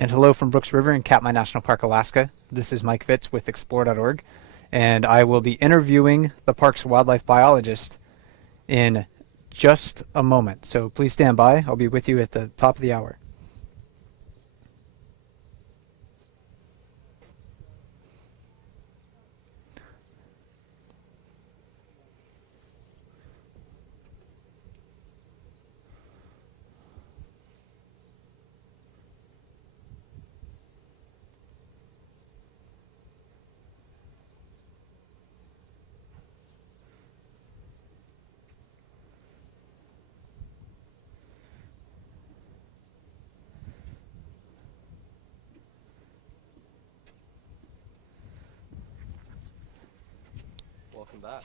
And hello from Brooks River in Katmai National Park, Alaska. This is Mike Fitz with Explore.org, and I will be interviewing the park's wildlife biologist in just a moment. So please stand by. I'll be with you at the top of the hour. Welcome back.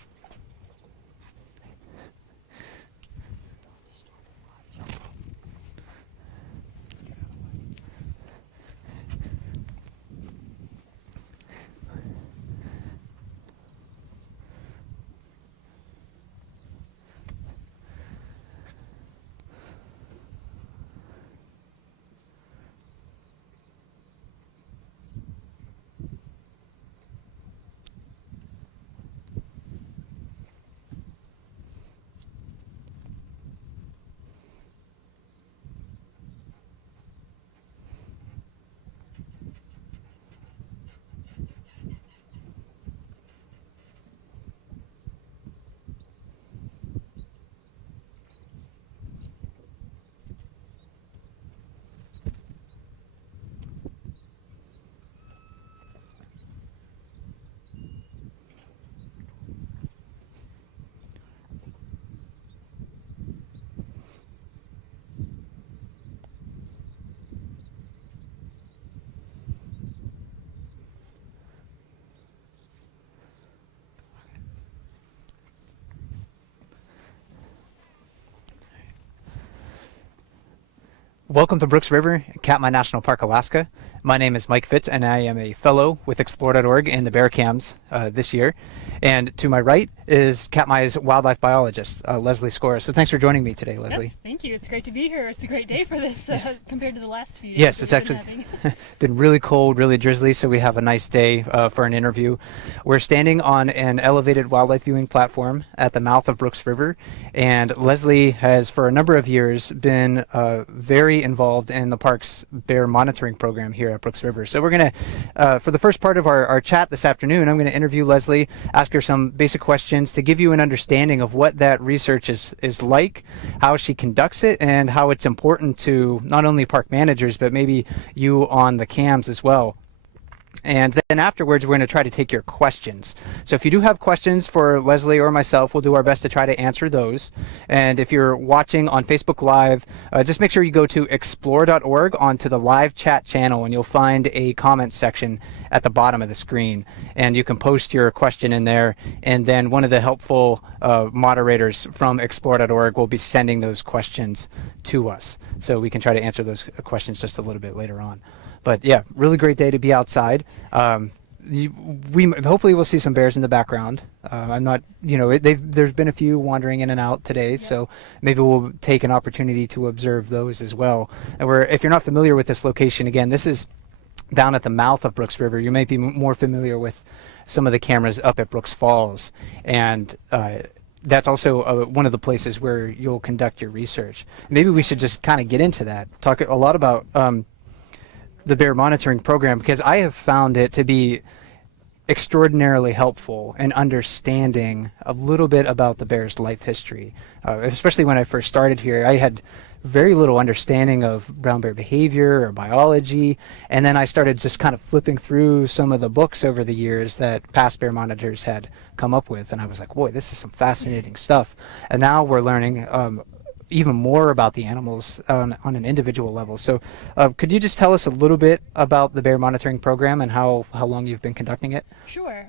Welcome to Brooks River, Katmai National Park, Alaska. My name is Mike Fitz, and I am a fellow with Explore.org and the Bear Cams this year. And to my right is Katmai's wildlife biologist, Leslie Scora. So thanks for joining me today, Leslie. Yes, thank you. It's great to be here. It's a great day for this compared to the last few days. Yes, that it's we've actually been having. been really cold, really drizzly, so we have a nice day for an interview. We're standing on an elevated wildlife viewing platform at the mouth of Brooks River, and Leslie has, for a number of years, been very involved in the park's bear monitoring program here at Brooks River. So we're going to, for the first part of our chat this afternoon, I'm going to interview Leslie, ask her some basic questions to give you an understanding of what that research is like, how she conducts it, and how it's important to not only park managers, but maybe you on the cams as well. And then afterwards, we're going to try to take your questions. So if you do have questions for Leslie or myself, we'll do our best to try to answer those. And if you're watching on Facebook Live, just make sure you go to explore.org onto the live chat channel, and you'll find a comment section at the bottom of the screen. And you can post your question in there, and then one of the helpful moderators from explore.org will be sending those questions to us. So we can try to answer those questions just a little bit later on. But yeah, really great day to be outside. We hopefully we'll see some bears in the background. I'm not, there's been a few wandering in and out today, so maybe we'll take an opportunity to observe those as well. And if you're not familiar with this location, again, this is down at the mouth of Brooks River. You may be more familiar with some of the cameras up at Brooks Falls, and that's also one of the places where you'll conduct your research. Maybe we should just kind of get into that. Talk a lot about the bear monitoring program, because I have found it to be extraordinarily helpful in understanding a little bit about the bear's life history. Especially when I first started here, I had very little understanding of brown bear behavior or biology, and then I started just kind of flipping through some of the books over the years that past bear monitors had come up with, and I was like, boy, this is some fascinating stuff. And now we're learning even more about the animals on an individual level. So could you just tell us a little bit about the bear monitoring program and how long you've been conducting it? Sure.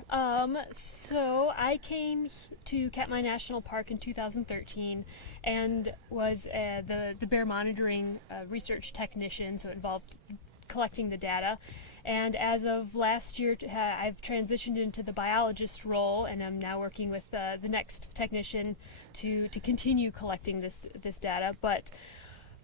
So I came to Katmai National Park in 2013 and was the bear monitoring research technician, so it involved collecting the data. And as of last year, I've transitioned into the biologist role, and I'm now working with the next technician to continue collecting this data. But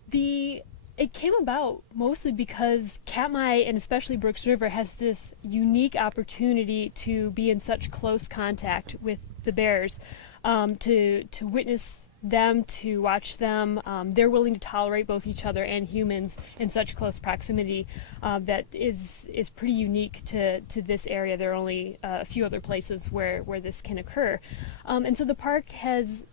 the It came about mostly because Katmai and especially Brooks River has this unique opportunity to be in such close contact with the bears, to witness them, to watch them. They're willing to tolerate both each other and humans in such close proximity that is pretty unique to this area. There are only a few other places where this can occur, and so the park has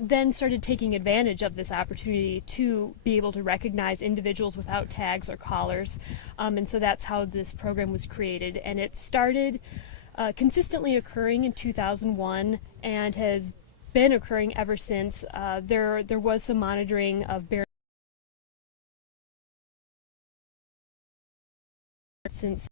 then started taking advantage of this opportunity to be able to recognize individuals without tags or collars. And so that's how this program was created. And it started consistently occurring in 2001 and has been occurring ever since. There was some monitoring of bear since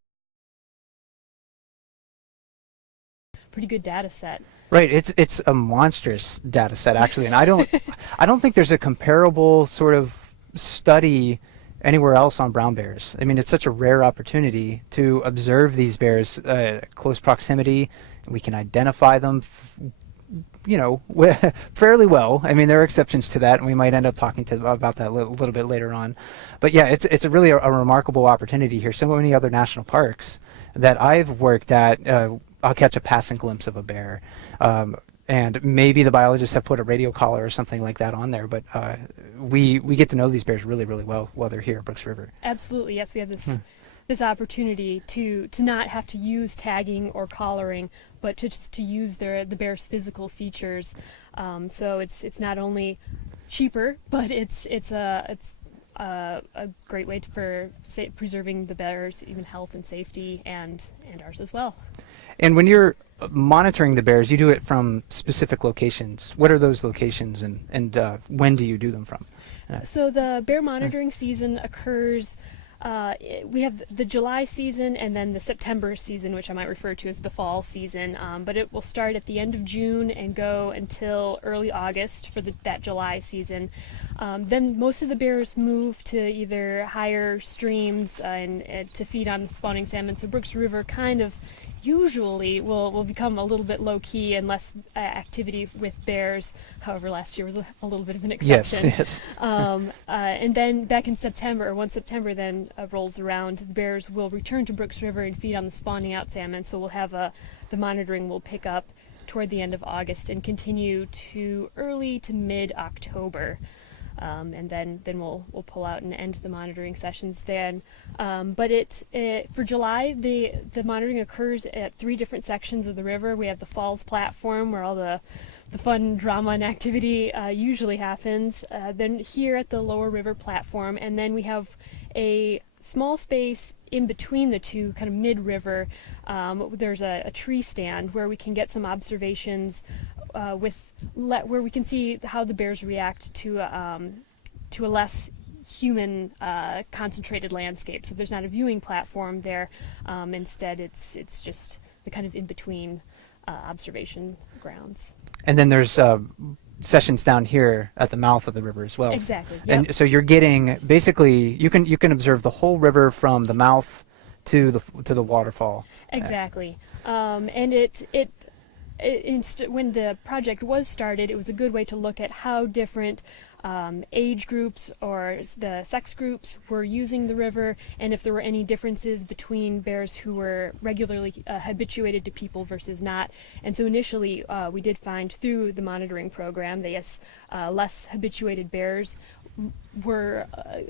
pretty good data set. Right, it's a monstrous data set actually, and I don't think there's a comparable sort of study anywhere else on brown bears. I mean, it's such a rare opportunity to observe these bears at close proximity. We can identify them, fairly well. I mean, there are exceptions to that, and we might end up talking about that a little bit later on. But yeah, it's a really a remarkable opportunity here. So many other national parks that I've worked at, I'll catch a passing glimpse of a bear. And maybe the biologists have put a radio collar or something like that on there, but we get to know these bears really, really well while they're here at Brooks River. Absolutely, yes. We have this opportunity to not have to use tagging or collaring, but just to use the bear's physical features. So it's not only cheaper, but it's a great way for preserving the bear's even health and safety and ours as well. And when you're monitoring the bears, you do it from specific locations. What are those locations, and when do you do them from? So the bear monitoring season occurs, we have the July season and then the September season, which I might refer to as the fall season, but it will start at the end of June and go until early August for that July season. Then most of the bears move to either higher streams and to feed on the spawning salmon. So Brooks River kind of usually will become a little bit low-key and less activity with bears. However, last year was a little bit of an exception. Yes. And then back in September, once September then rolls around, the bears will return to Brooks River and feed on the spawning out salmon. So we'll have the monitoring will pick up toward the end of August and continue to early to mid-October. And then we'll pull out and end the monitoring sessions then. But for July, the monitoring occurs at 3 different sections of the river. We have the falls platform where all the fun drama and activity usually happens. Then here at the lower river platform, and then we have a small space in between the two, kind of mid-river. There's a tree stand where we can get some observations where we can see how the bears react to a less human concentrated landscape. So there's not a viewing platform there. Instead, it's just the kind of in-between observation grounds. And then there's sessions down here at the mouth of the river as well. Exactly. Yep. And so you're getting basically you can observe the whole river from the mouth to the waterfall. Exactly. And when the project was started, it was a good way to look at how different age groups or the sex groups were using the river, and if there were any differences between bears who were regularly habituated to people versus not. And so initially we did find through the monitoring program that yes, less habituated bears were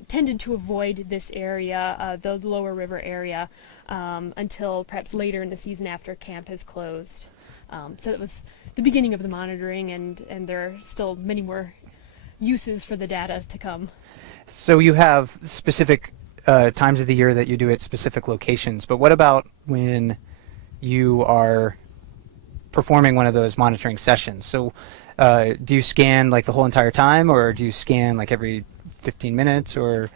tended to avoid this area, the lower river area, until perhaps later in the season after camp has closed. So it was the beginning of the monitoring, and there are still many more uses for the data to come. So you have specific times of the year that you do at specific locations, but what about when you are performing one of those monitoring sessions? So do you scan like the whole entire time, or do you scan like every 15 minutes, or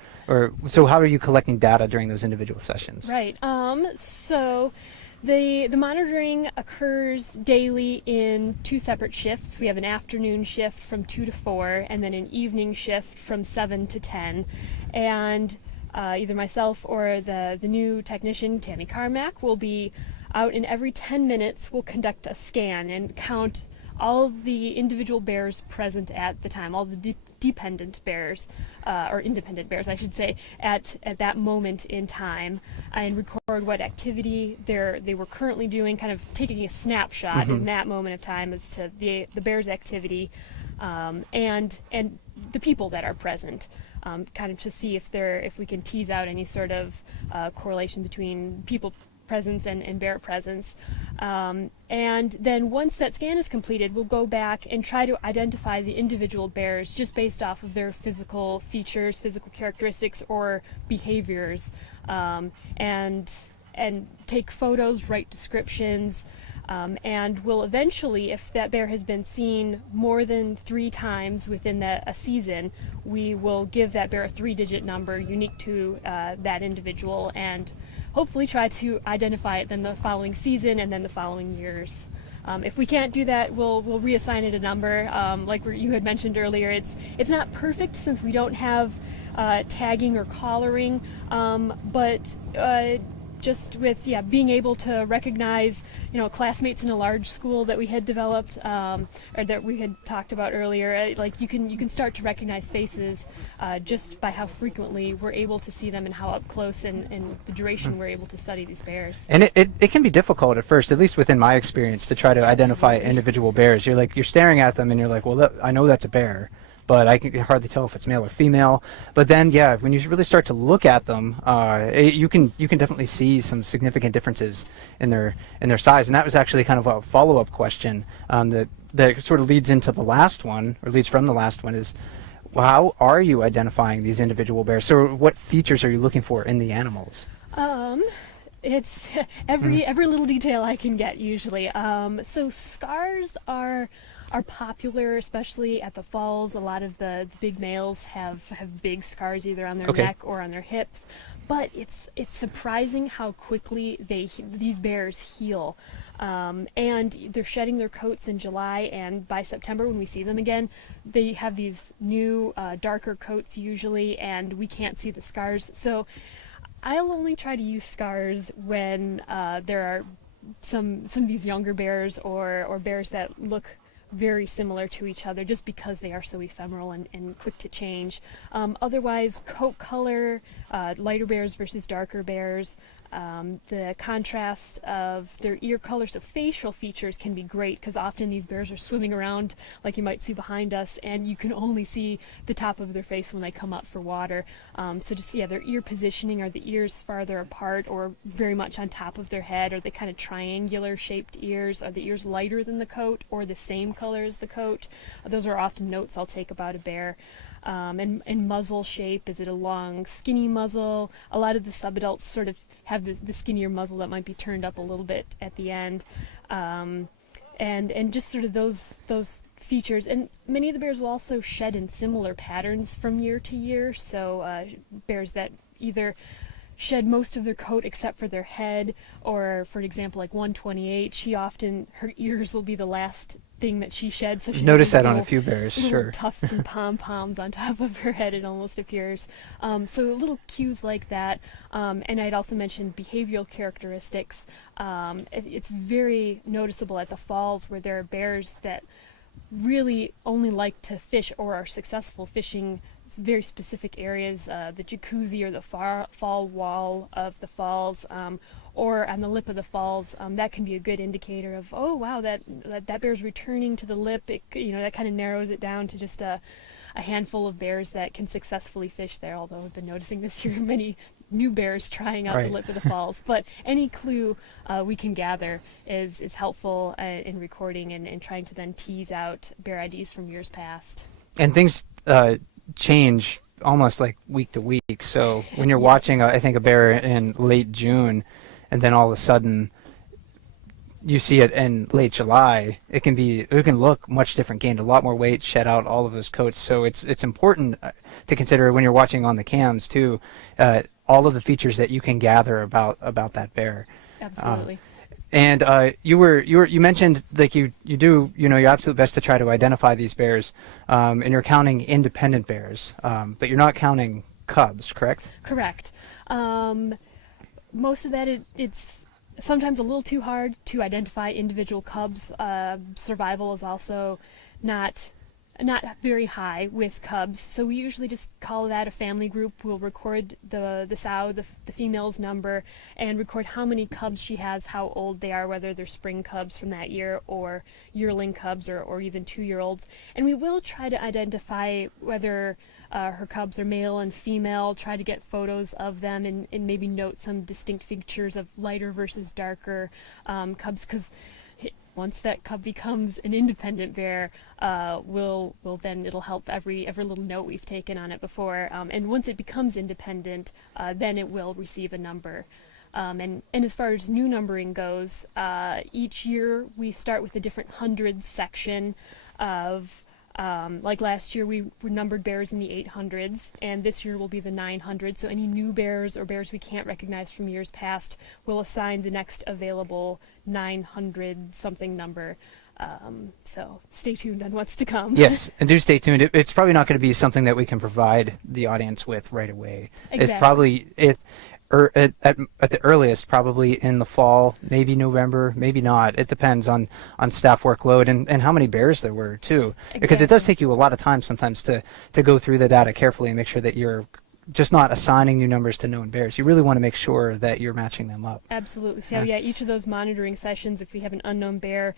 so how are you collecting data during those individual sessions? Right. So the monitoring occurs daily in 2 separate shifts. We have an afternoon shift from 2 to 4, and then an evening shift from 7 to 10. And either myself or the new technician, Tammy Carmack, will be out, and every 10 minutes we'll conduct a scan and count all of the individual bears present at the time, all the dependent bears, or independent bears, I should say, at that moment in time, and record what activity they were currently doing, kind of taking a snapshot in that moment of time as to the bear's activity, and the people that are present, kind of to see if we can tease out any sort of correlation between people presence and bear presence. And then once that scan is completed, we'll go back and try to identify the individual bears just based off of their physical features, physical characteristics, or behaviors, and take photos, write descriptions, and we'll eventually, if that bear has been seen more than 3 times within a season, we will give that bear a 3-digit number unique to that individual, and hopefully try to identify it then the following season and then the following years. If we can't do that, we'll reassign it a number. Like you had mentioned earlier, it's not perfect since we don't have tagging or collaring, but just with being able to recognize classmates in a large school that we had developed, or that we had talked about earlier, like you can start to recognize faces just by how frequently we're able to see them and how up close and the duration we're able to study these bears. And it can be difficult at first, at least within my experience, to try to identify individual bears. You're staring at them and you're like, well, I know that's a bear, but I can hardly tell if it's male or female. But then, when you really start to look at them, you can definitely see some significant differences in their size. And that was actually kind of a follow-up question that sort of leads into the last one, or leads from the last one, is how are you identifying these individual bears? So what features are you looking for in the animals? It's every little detail I can get usually. So scars are popular, especially at the falls. A lot of the big males have big scars either on their neck or on their hips. But it's surprising how quickly these bears heal. And they're shedding their coats in July, and by September when we see them again, they have these new darker coats usually, and we can't see the scars. So I'll only try to use scars when there are some of these younger bears or bears that look very similar to each other, just because they are so ephemeral and quick to change. Otherwise, coat color, lighter bears versus darker bears, the contrast of their ear color, so facial features can be great, because often these bears are swimming around like you might see behind us, and you can only see the top of their face when they come up for water. So just their ear positioning, are the ears farther apart or very much on top of their head? Are they kind of triangular shaped ears? Are the ears lighter than the coat or the same color as the coat? Those are often notes I'll take about a bear. And muzzle shape, is it a long skinny muzzle? A lot of the subadults sort of have the skinnier muzzle that might be turned up a little bit at the end, and just sort of those features. And many of the bears will also shed in similar patterns from year to year, so bears that either shed most of their coat except for their head, or for example like 128, her ears will be the last thing that she sheds. So she notice that little, on a few bears, sure. Tufts and pom-poms on top of her head, it almost appears. So little cues like that. And I'd also mentioned behavioral characteristics. It's very noticeable at the falls where there are bears that really only like to fish or are successful fishing very specific areas, the jacuzzi or the fall wall of the falls, or on the lip of the falls. That can be a good indicator of, oh wow, that bear's returning to the lip. That kind of narrows it down to just a handful of bears that can successfully fish there, although I've been noticing this year many new bears trying out the lip of the falls. But any clue we can gather is helpful in recording and trying to then tease out bear IDs from years past. And things change almost like week to week. So when you're watching, I think, a bear in late June, and then all of a sudden you see it in late July, it can look much different, gained a lot more weight, shed out all of those coats. So it's important to consider when you're watching on the cams too, all of the features that you can gather about that bear. Absolutely. And you mentioned like you do your absolute best to try to identify these bears, and you're counting independent bears, but you're not counting cubs, correct? Correct. Most of that it's sometimes a little too hard to identify individual cubs. Survival is also not not very high with cubs, so we usually just call that a family group. We'll record the sow, the female's number, and record how many cubs she has, how old they are, whether they're spring cubs from that year or yearling cubs or even 2-year-olds. And we will try to identify whether her cubs are male and female, try to get photos of them, and maybe note some distinct features of lighter versus darker cubs, because once that cub becomes an independent bear, then it'll help every little note we've taken on it before. And once it becomes independent, then it will receive a number. And as far as new numbering goes, each year we start with a different hundreds section of, like last year we numbered bears in the 800s, and this year will be the 900s. So any new bears or bears we can't recognize from years past will assign the next available 900 something number. So stay tuned on what's to come. Yes, and do stay tuned. It's probably not going to be something that we can provide the audience with right away. Exactly. It's probably at the earliest, probably in the fall, maybe November, maybe not. It depends on staff workload and how many bears there were too. Because it does take you a lot of time sometimes to go through the data carefully and make sure that you're just not assigning new numbers to known bears. You really want to make sure that you're matching them up. Absolutely. So yeah, each of those monitoring sessions, if we have an unknown bear,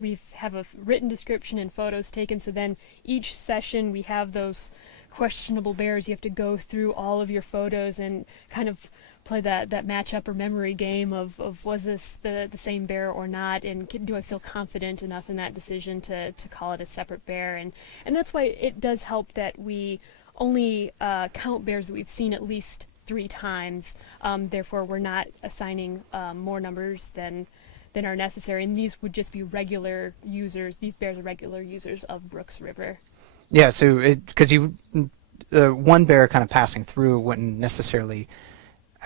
we have a written description and photos taken. So then each session we have those questionable bears. You have to go through all of your photos and kind of play that matchup or memory game of was this the same bear or not, and do I feel confident enough in that decision to call it a separate bear. And that's why it does help that we only count bears that we've seen at least 3 times. Therefore, we're not assigning more numbers than are necessary. And these would just be regular users. These bears are regular users of Brooks River. Yeah, so because one bear kind of passing through wouldn't necessarily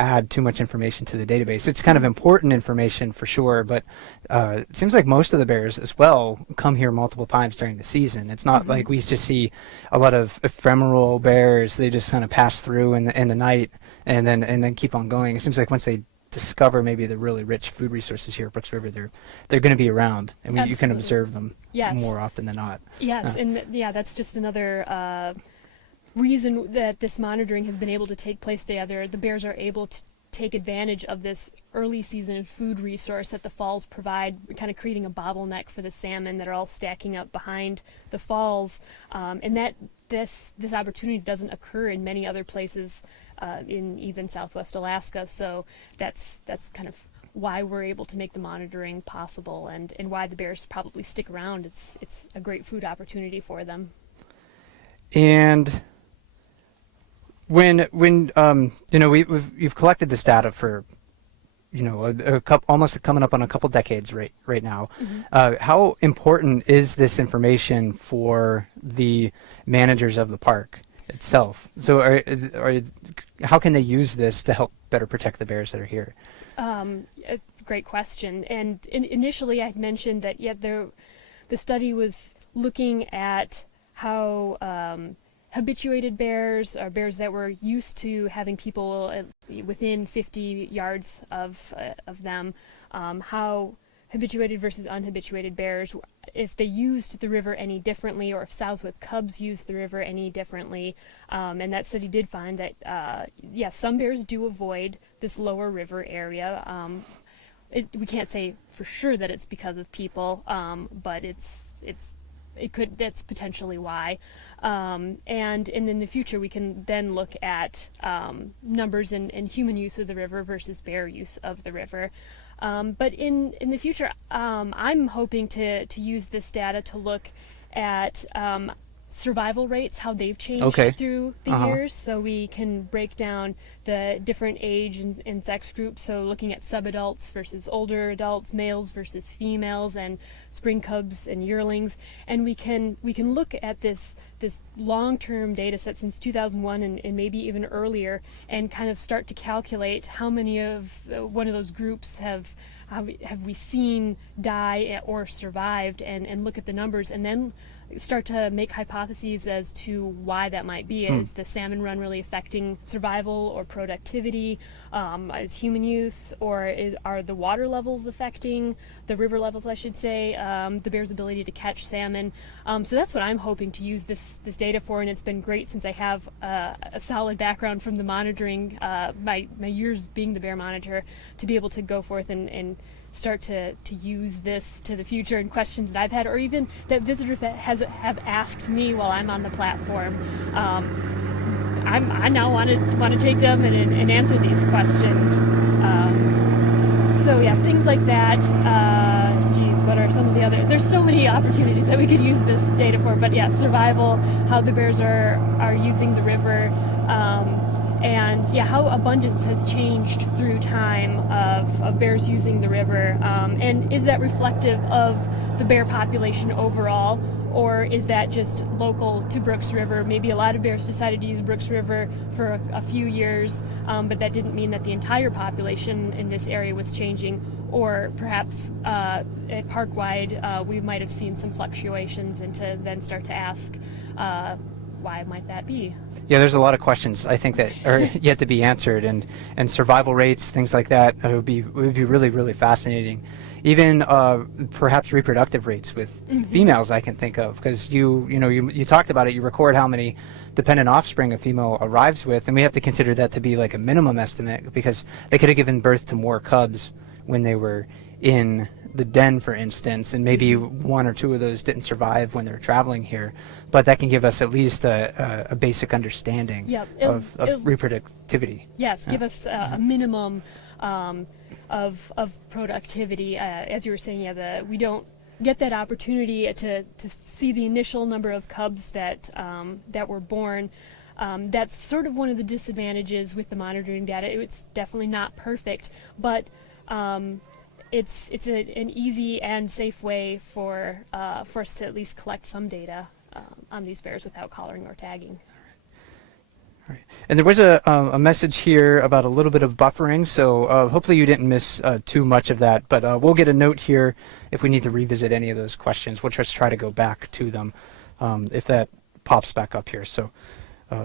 add too much information to the database. It's kind of important information for sure, but it seems like most of the bears as well come here multiple times during the season. It's not like we just see a lot of ephemeral bears. They just kind of pass through in the night and then keep on going. It seems like once they discover maybe the really rich food resources here at Brooks River, they're going to be around, and you can observe them more often than not. Yes, and that's just another reason that this monitoring has been able to take place. The bears are able to take advantage of this early season food resource that the falls provide, kind of creating a bottleneck for the salmon that are all stacking up behind the falls, and that this opportunity doesn't occur in many other places in even Southwest Alaska. So that's kind of why we're able to make the monitoring possible, and why the bears probably stick around. It's a great food opportunity for them. And when you've collected this data for a couple, almost coming up on a couple decades right now, how important is this information for the managers of the park itself? So how can they use this to help better protect the bears that are here? A great question. And initially I had mentioned that the study was looking at how habituated bears, or bears that were used to having people within 50 yards of them, how habituated versus unhabituated bears, if they used the river any differently, or if sows with cubs used the river any differently. And that study did find that, some bears do avoid this lower river area. We can't say for sure that it's because of people, but that's potentially why. And in the future we can then look at numbers in human use of the river versus bear use of the river. But in the future, I'm hoping to use this data to look at survival rates, how they've changed through the years, so we can break down the different age and sex groups, so looking at subadults versus older adults, males versus females, and spring cubs and yearlings. And we can look at this long-term data set since 2001 and maybe even earlier, and kind of start to calculate how many of one of those groups have we seen die or survived, and look at the numbers, and then start to make hypotheses as to why that might be. Is the salmon run really affecting survival or productivity? Is human use, or are the water levels affecting, the river levels I should say, the bear's ability to catch salmon? So that's what I'm hoping to use this data for, and it's been great since I have a solid background from the monitoring, my years being the bear monitor, to be able to go forth and start to use this to the future, and questions that I've had, or even that visitors that have asked me while I'm on the platform. I now want to take them and answer these questions. So yeah, things like that. What are some of the other? There's so many opportunities that we could use this data for. But yeah, survival, how the bears are using the river. And yeah, how abundance has changed through time of bears using the river, and is that reflective of the bear population overall, or is that just local to Brooks River? Maybe a lot of bears decided to use Brooks River for a few years, but that didn't mean that the entire population in this area was changing, or perhaps at park-wide we might have seen some fluctuations, and to then start to ask why might that be? Yeah, there's a lot of questions I think that are yet to be answered, and survival rates, things like that, would be really, really fascinating. Even perhaps reproductive rates with females I can think of, because you talked about it. You record how many dependent offspring a female arrives with, and we have to consider that to be like a minimum estimate, because they could have given birth to more cubs when they were in the den, for instance, and maybe one or two of those didn't survive when they're traveling here. But that can give us at least a basic understanding of reproductivity. Yes, give us a minimum of productivity. As you were saying, we don't get that opportunity to see the initial number of cubs that were born. That's sort of one of the disadvantages with the monitoring data. It's definitely not perfect, but it's an easy and safe way for us to at least collect some data on these bears without collaring or tagging. All right. And there was a message here about a little bit of buffering, so hopefully you didn't miss too much of that, but we'll get a note here if we need to revisit any of those questions. We'll just try to go back to them if that pops back up here. So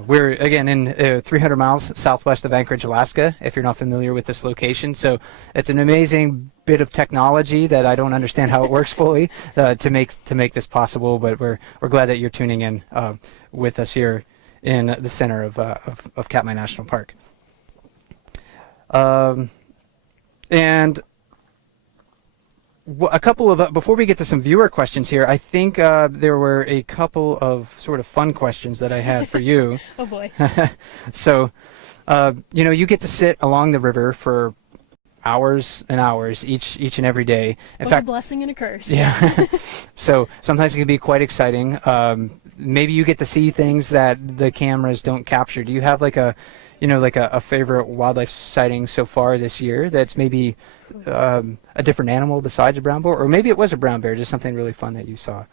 we're, again, in 300 miles southwest of Anchorage, Alaska, if you're not familiar with this location. So it's an amazing bit of technology that I don't understand how it works fully to make this possible, but we're glad that you're tuning in with us here in the center of Katmai National Park. And a couple of, before we get to some viewer questions here, I think there were a couple of sort of fun questions that I had for you. Oh boy. So, you get to sit along the river for hours and hours each and every day. In fact, a blessing and a curse. Yeah. So sometimes it can be quite exciting. Maybe you get to see things that the cameras don't capture. Do you have like a favorite wildlife sighting so far this year that's maybe a different animal besides a brown bear, or maybe it was a brown bear, just something really fun that you saw?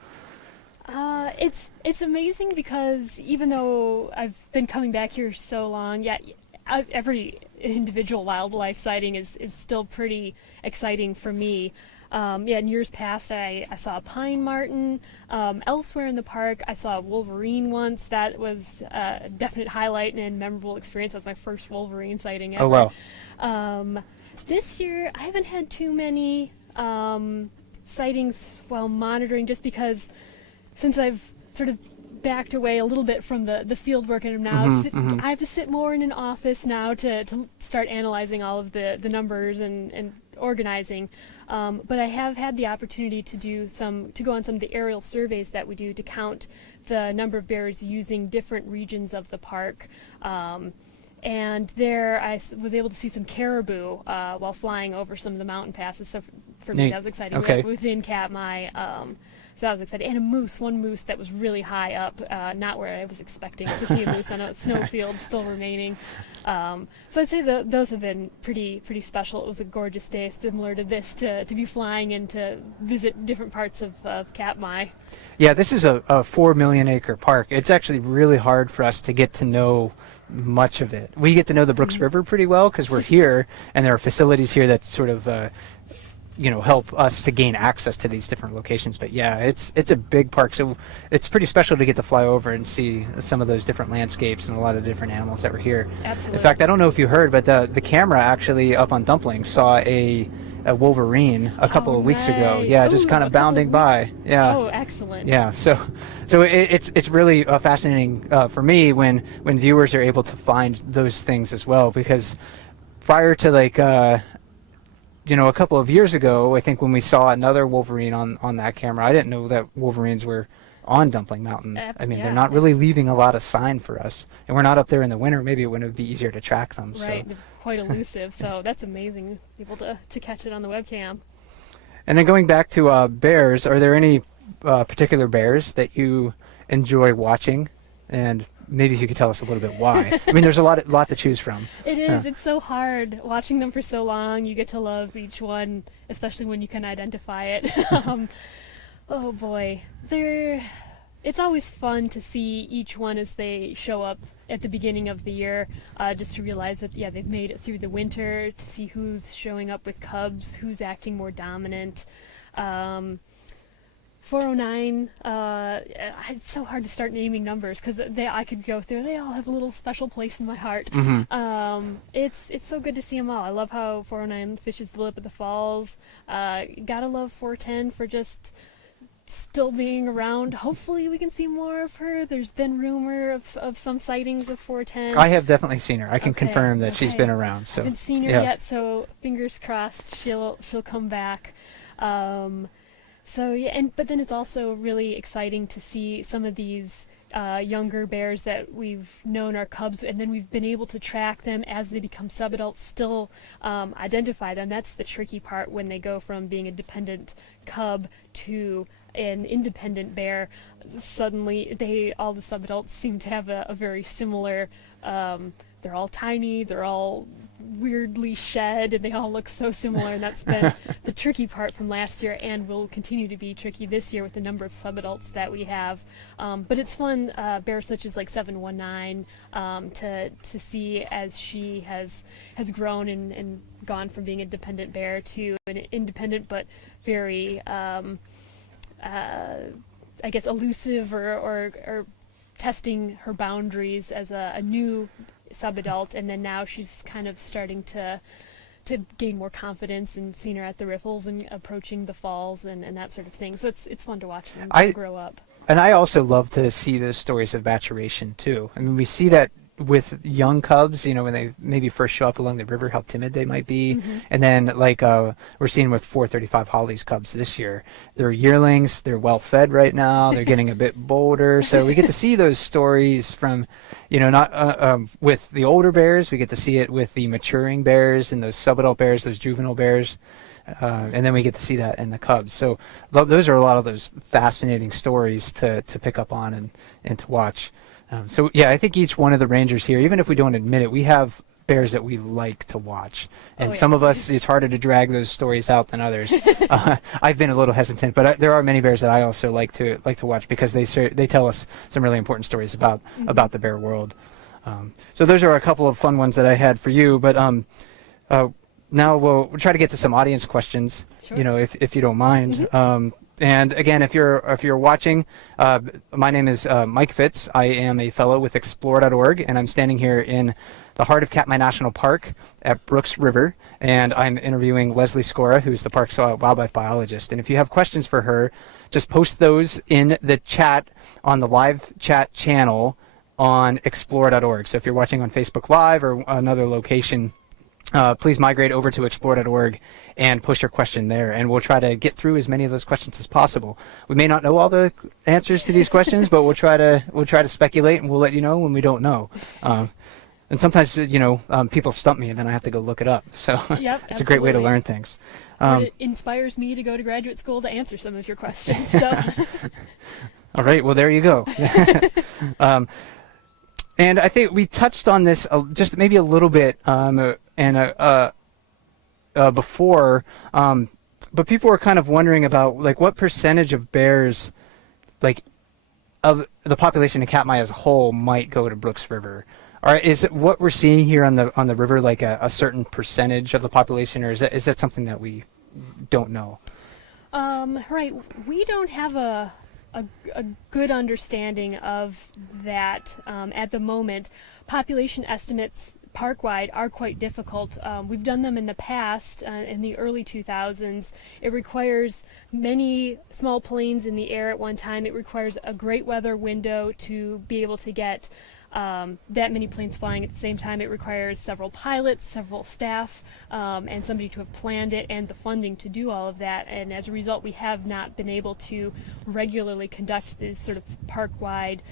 It's amazing, because even though I've been coming back here so long, every individual wildlife sighting is still pretty exciting for me. In years past, I saw a pine marten. Elsewhere in the park, I saw a wolverine once. That was a definite highlight and memorable experience. That was my first wolverine sighting ever. Oh, wow. This year, I haven't had too many sightings while monitoring, just because since I've sort of backed away a little bit from the field work, and now I have to sit more in an office now to start analyzing all of the numbers and organizing. But I have had the opportunity to go on some of the aerial surveys that we do to count the number of bears using different regions of the park. And there I was able to see some caribou while flying over some of the mountain passes. So for me, that was exciting. Okay. Within Katmai. So that was exciting. And one moose that was really high up, not where I was expecting to see a moose on a snowfield still remaining. So I'd say those have been pretty special. It was a gorgeous day, similar to this, to be flying and to visit different parts of Katmai. Yeah, this is a 4 million acre park. It's actually really hard for us to get to know much of it. We get to know the Brooks River pretty well because we're here, and there are facilities here that sort of help us to gain access to these different locations. But yeah, it's a big park, so it's pretty special to get to fly over and see some of those different landscapes and a lot of different animals that were here. Absolutely. In fact, I don't know if you heard, but the camera actually up on Dumpling saw a wolverine a couple of weeks ago. Nice. Yeah, just Ooh, kind a of couple bounding of by. Yeah. Oh, excellent. Yeah, so it's really fascinating for me when viewers are able to find those things as well, because prior to a couple of years ago, I think when we saw another wolverine on that camera, I didn't know that wolverines were on Dumpling Mountain. I mean, they're not really leaving a lot of sign for us, and we're not up there in the winter. Maybe it would be easier to track them. Right, So. they're quite elusive, so that's amazing, able to catch it on the webcam. And then going back to bears, are there any particular bears that you enjoy watching? And maybe if you could tell us a little bit why. I mean, there's a lot to choose from. It is. It's so hard watching them for so long. You get to love each one, especially when you can identify it. Oh boy, it's always fun to see each one as they show up at the beginning of the year, just to realize that they've made it through the winter, to see who's showing up with cubs, who's acting more dominant. 409, it's so hard to start naming numbers because I could go through. They all have a little special place in my heart. Mm-hmm. It's so good to see them all. I love how 409 fishes the lip of the falls. Gotta love 410 for just still being around. Hopefully we can see more of her. There's been rumor of some sightings of 410. I have definitely seen her. I can Okay, confirm that she's okay. been around. So I haven't seen her yet, so fingers crossed she'll come back. So yeah, but then it's also really exciting to see some of these younger bears that we've known are cubs, and then we've been able to track them as they become subadults, still identify them. That's the tricky part when they go from being a dependent cub to an independent bear. Suddenly, all the subadults seem to have a very similar. They're all tiny. They're all weirdly shed, and they all look so similar. And that's been the tricky part from last year, and will continue to be tricky this year with the number of subadults that we have. But it's fun. Bears such as 719 to see as she has grown and gone from being a dependent bear to an independent but very I guess elusive or testing her boundaries as a new subadult, and then now she's kind of starting to gain more confidence, and seen her at the riffles and approaching the falls and that sort of thing. So it's fun to watch them grow up. And I also love to see those stories of maturation too. I mean, we see that with young cubs, when they maybe first show up along the river, how timid they might be. Mm-hmm. And then we're seeing with 435 Holly's cubs this year, they're yearlings, they're well fed right now, they're getting a bit bolder. So we get to see those stories from, not with the older bears, we get to see it with the maturing bears and those subadult bears, those juvenile bears. And then we get to see that in the cubs. So those are a lot of those fascinating stories to pick up on and to watch. So yeah, I think each one of the rangers here, even if we don't admit it, we have bears that we like to watch, and some of us, it's harder to drag those stories out than others. I've been a little hesitant, but there are many bears that I also like to watch, because they tell us some really important stories about the bear world. So those are a couple of fun ones that I had for you, but now we'll try to get to some audience questions. Sure. If you don't mind. And again, if you're watching, my name is Mike Fitz. I am a fellow with Explore.org, and I'm standing here in the heart of Katmai National Park at Brooks River, and I'm interviewing Leslie Skora, who's the park's wildlife biologist. And if you have questions for her, just post those in the chat on the live chat channel on Explore.org. So if you're watching on Facebook Live or another location, please migrate over to Explore.org and post your question there, and we'll try to get through as many of those questions as possible. We may not know all the answers to these questions, but we'll try to speculate, and we'll let you know when we don't know. And sometimes, people stump me, and then I have to go look it up. So it's a great way to learn things. It inspires me to go to graduate school to answer some of your questions. So. All right. Well, there you go. And I think we touched on this just maybe a little bit before, but people were kind of wondering about what percentage of bears, of the population of Katmai as a whole, might go to Brooks River. Or is it what we're seeing here on the river a certain percentage of the population, or is that something that we don't know? Right. We don't have a good understanding of that at the moment. Population estimates park-wide are quite difficult. We've done them in the past, in the early 2000s. It requires many small planes in the air at one time. It requires a great weather window to be able to get that many planes flying at the same time. It requires several pilots, several staff, and somebody to have planned it and the funding to do all of that. And as a result, we have not been able to regularly conduct these sort of park-wide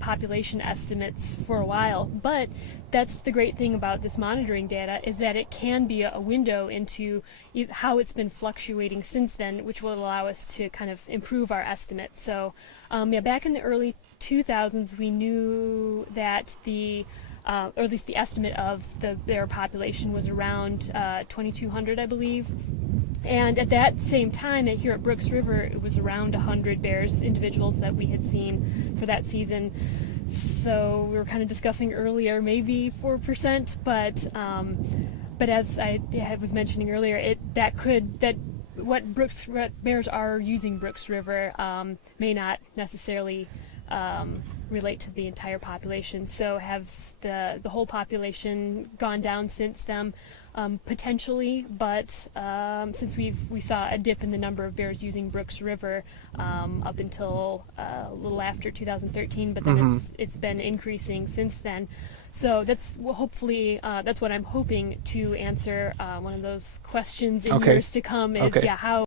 population estimates for a while. But that's the great thing about this monitoring data, is that it can be a window into how it's been fluctuating since then, which will allow us to kind of improve our estimates. So back in the early 2000s, we knew that or at least the estimate of their population was around 2,200, I believe. And at that same time, here at Brooks River, it was around 100 bears individuals that we had seen for that season. So we were kind of discussing earlier, maybe 4%, but as I was mentioning earlier, what bears are using Brooks River may not necessarily relate to the entire population. So has the whole population gone down since then? Potentially, but since we saw a dip in the number of bears using Brooks River up until a little after 2013, but then it's been increasing since then. So that's hopefully that's what I'm hoping to answer one of those questions in years to come. Is how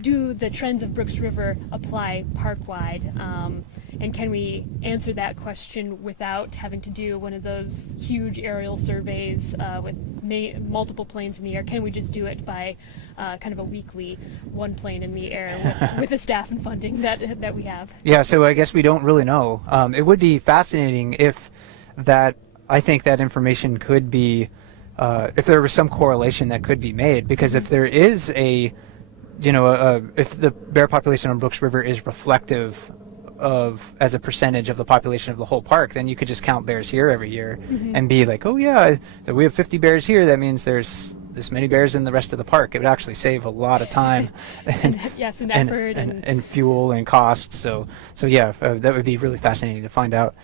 do the trends of Brooks River apply park-wide? And can we answer that question without having to do one of those huge aerial surveys with multiple planes in the air? Can we just do it by kind of a weekly one plane in the air with the staff and funding that we have? Yeah, so I guess we don't really know. It would be fascinating if I think that information could be, if there was some correlation that could be made, because if there is if the bear population on Brooks River is reflective of as a percentage of the population of the whole park, then you could just count bears here every year and be like, oh yeah, we have 50 bears here, that means there's this many bears in the rest of the park. It would actually save a lot of time and effort and fuel and costs. So yeah, that would be really fascinating to find out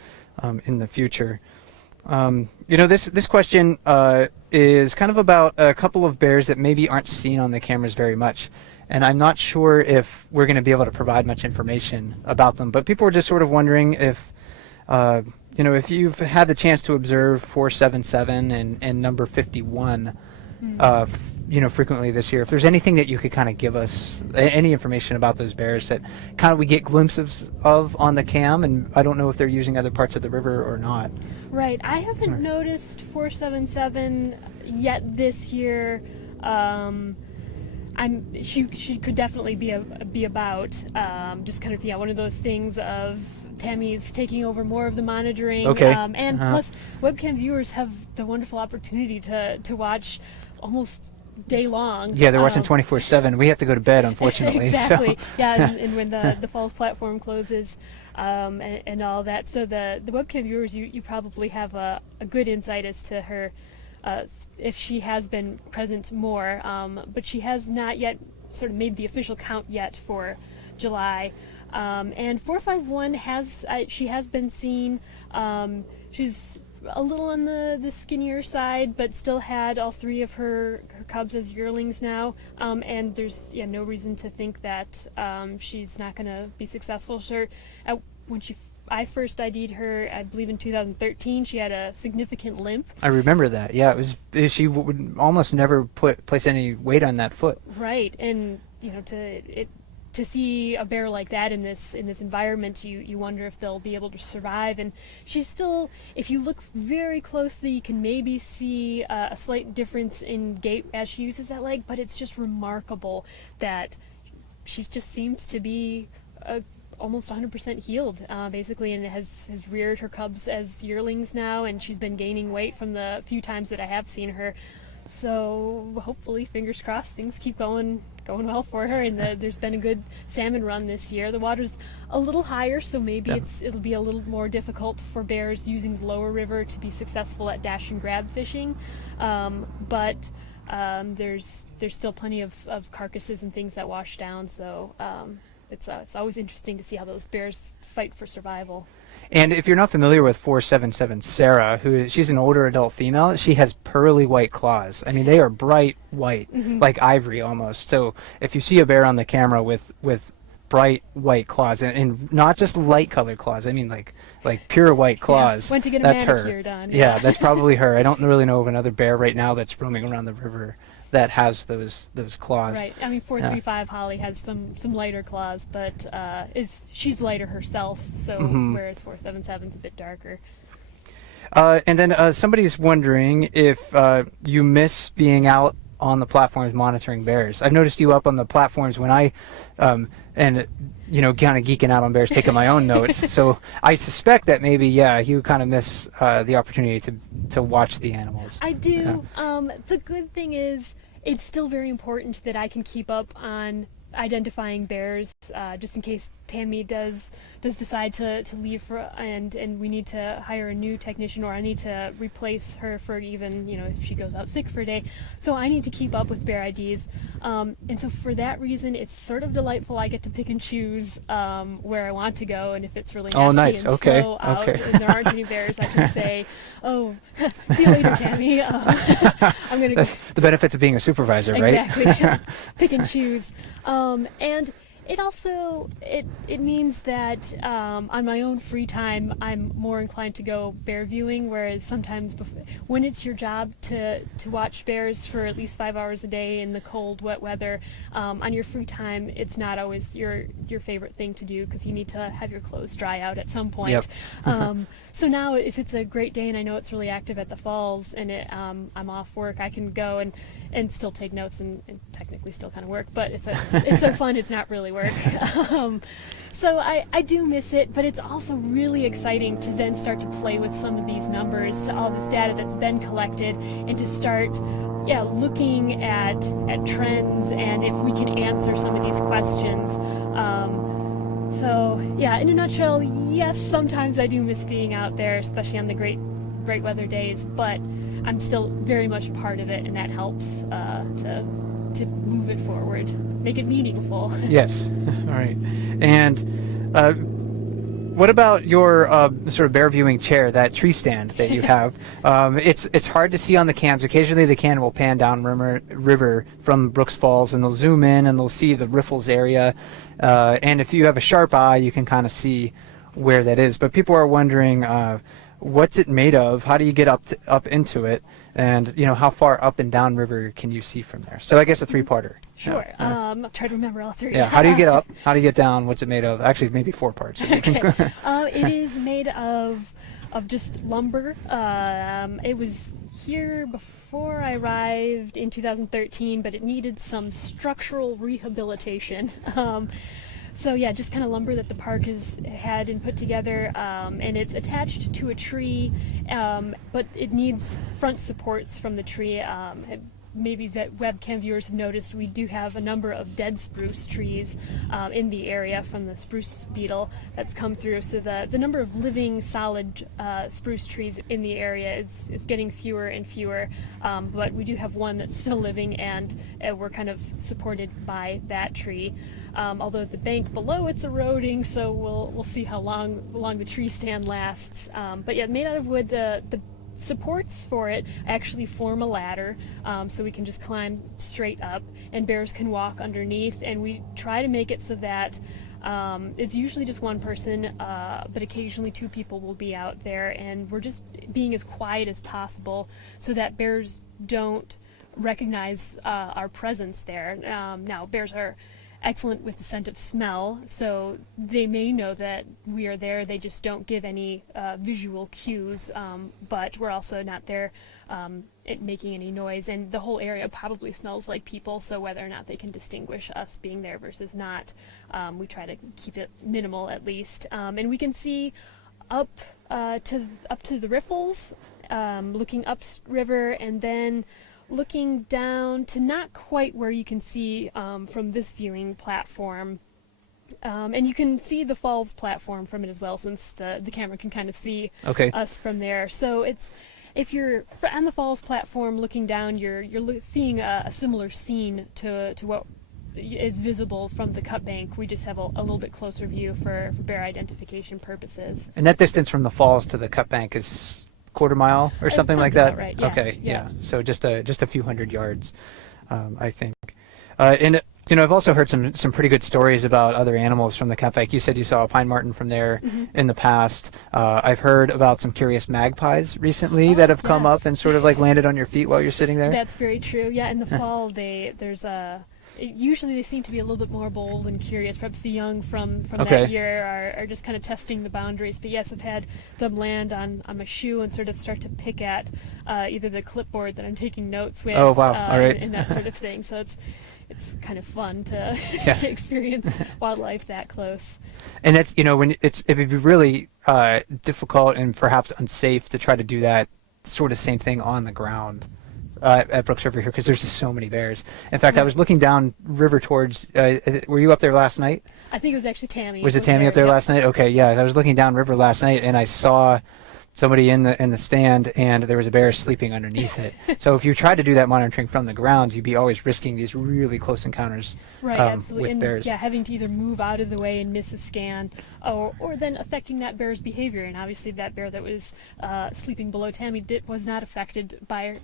in the future. This question is kind of about a couple of bears that maybe aren't seen on the cameras very much. And I'm not sure if we're going to be able to provide much information about them, but people are just sort of wondering if you've had the chance to observe 477 and number 51, frequently this year, if there's anything that you could kind of give us, any information about those bears that kind of we get glimpses of on the cam, and I don't know if they're using other parts of the river or not. Right. I haven't noticed 477 yet this year. She could definitely be about just kind of one of those things of Tammy's taking over more of the monitoring, and plus webcam viewers have the wonderful opportunity to watch almost day long. Yeah, they're watching 24/7. We have to go to bed, unfortunately. Exactly. So. Yeah, and when the Falls platform closes, and all that. So the webcam viewers, you probably have a good insight as to her. If she has been present more, but she has not yet sort of made the official count yet for July. And 451 she has been seen. She's a little on the skinnier side, but still had all three of her cubs as yearlings now. And there's no reason to think that she's not going to be successful. Sure, when I first ID'd her, I believe in 2013, she had a significant limp. I remember that. Yeah, she would almost never place any weight on that foot. Right, and to see a bear like that in this environment, you wonder if they'll be able to survive. And she's still, if you look very closely, you can maybe see a slight difference in gait as she uses that leg. But it's just remarkable that she just seems to be almost 100% healed, basically, and has reared her cubs as yearlings now, and she's been gaining weight from the few times that I have seen her. So hopefully, fingers crossed, things keep going well for her, and there's been a good salmon run this year. The water's a little higher, so maybe it'll be a little more difficult for bears using the lower river to be successful at dash and grab fishing, but There's still plenty of carcasses and things that wash down, so it's always interesting to see how those bears fight for survival. And if you're not familiar with 477 Sarah, she's an older adult female, she has pearly white claws. I mean, they are bright white, like ivory almost. So if you see a bear on the camera with bright white claws, and not just light colored claws, I mean like pure white claws, Went to get a that's manicure her. done. Yeah, that's probably her. I don't really know of another bear right now that's roaming around the river that has those claws. Right. I mean, 435 Holly has some lighter claws, but she's lighter herself. So whereas 477's a bit darker. And then somebody's wondering if you miss being out on the platforms monitoring bears. I've noticed you up on the platforms when I, and kind of geeking out on bears, taking my own notes. So I suspect that maybe, you kind of miss the opportunity to watch the animals. I do. The good thing is, it's still very important that I can keep up on identifying bears, just in case Tammy does decide to leave and we need to hire a new technician, or I need to replace her for even if she goes out sick for a day. So I need to keep up with bear IDs, and so for that reason it's sort of delightful. I get to pick and choose where I want to go, and if it's really nasty nice. and Okay. slow out Okay. and there aren't any bears, I can say, oh, see you later, Tammy. I'm gonna go. That's the benefits of being a supervisor, right? Exactly. Pick and choose. And it also it means that on my own free time I'm more inclined to go bear viewing, whereas sometimes when it's your job to watch bears for at least 5 hours a day in the cold, wet weather, on your free time it's not always your favorite thing to do, because you need to have your clothes dry out at some point. Yep. So now if it's a great day and I know it's really active at the falls and I'm off work, I can go and still take notes and technically still kind of work, but it's so fun it's not really work. So I do miss it, but it's also really exciting to then start to play with some of these numbers, all this data that's been collected, and to start looking at trends and if we can answer some of these questions. So in a nutshell, yes, sometimes I do miss being out there, especially on the great weather days, but I'm still very much a part of it, and that helps to move it forward, make it meaningful. Yes. All right. And what about your sort of bear viewing chair, that tree stand that you have? It's hard to see on the cams. Occasionally the cam will pan down river from Brooks Falls, and they'll zoom in and they'll see the riffles area. And if you have a sharp eye, you can kind of see where that is. But people are wondering, what's it made of? How do you get up into it? And how far up and down river can you see from there? So I guess a three-parter. Sure. I'll try to remember all three. Yeah. How do you get up? How do you get down? What's it made of? Actually, maybe 4 parts. Okay. It is made of just lumber. It was here before I arrived in 2013, but it needed some structural rehabilitation. So just kind of lumber that the park has had and put together, and it's attached to a tree, but it needs front supports from the tree. Maybe that webcam viewers have noticed we do have a number of dead spruce trees in the area from the spruce beetle that's come through. So the number of living solid spruce trees in the area is getting fewer and fewer, but we do have one that's still living, and we're kind of supported by that tree. Although the bank below it's eroding, so we'll see how long the tree stand lasts. But made out of wood. The supports for it actually form a ladder, so we can just climb straight up, and bears can walk underneath. And we try to make it so that it's usually just one person, but occasionally 2 people will be out there, and we're just being as quiet as possible so that bears don't recognize our presence there. Now, bears are excellent with the scent of smell, so they may know that we are there. They just don't give any visual cues, but we're also not there making any noise, and the whole area probably smells like people, so whether or not they can distinguish us being there versus not, we try to keep it minimal at least. And we can see up to the riffles, looking upriver, and then looking down to not quite where you can see from this viewing platform. And you can see the falls platform from it as well, since the camera can kind of see Okay. us from there. So if you're on the falls platform looking down, you're seeing a similar scene to what is visible from the cut bank. We just have a little bit closer view for bear identification purposes. And that distance from the falls to the cut bank is quarter mile or something like that? Right, yes, okay, yeah. So just a few hundred yards, I think. And I've also heard some pretty good stories about other animals from the cut bank. You said you saw a pine marten from there in the past. I've heard about some curious magpies recently that have come up and sort of like landed on your feet while you're sitting there. That's very true. Yeah, in the fall, usually they seem to be a little bit more bold and curious. Perhaps the young from that year are just kind of testing the boundaries. But yes, I've had them land on my shoe and sort of start to pick at either the clipboard that I'm taking notes with. Oh, wow. All right. And that sort of thing. So it's kind of fun to to experience wildlife that close. And that's, it would be really difficult and perhaps unsafe to try to do that sort of same thing on the ground at Brooks River here, because there's just so many bears. In fact, I was looking down river towards, were you up there last night? I think it was actually Tammy. Was it Tammy up there last night? Okay, yeah. I was looking down river last night and I saw somebody in the stand, and there was a bear sleeping underneath it. So if you tried to do that monitoring from the ground, you'd be always risking these really close encounters absolutely. with bears. Yeah, having to either move out of the way and miss a scan, or then affecting that bear's behavior. And obviously that bear that was sleeping below Tammy was not affected by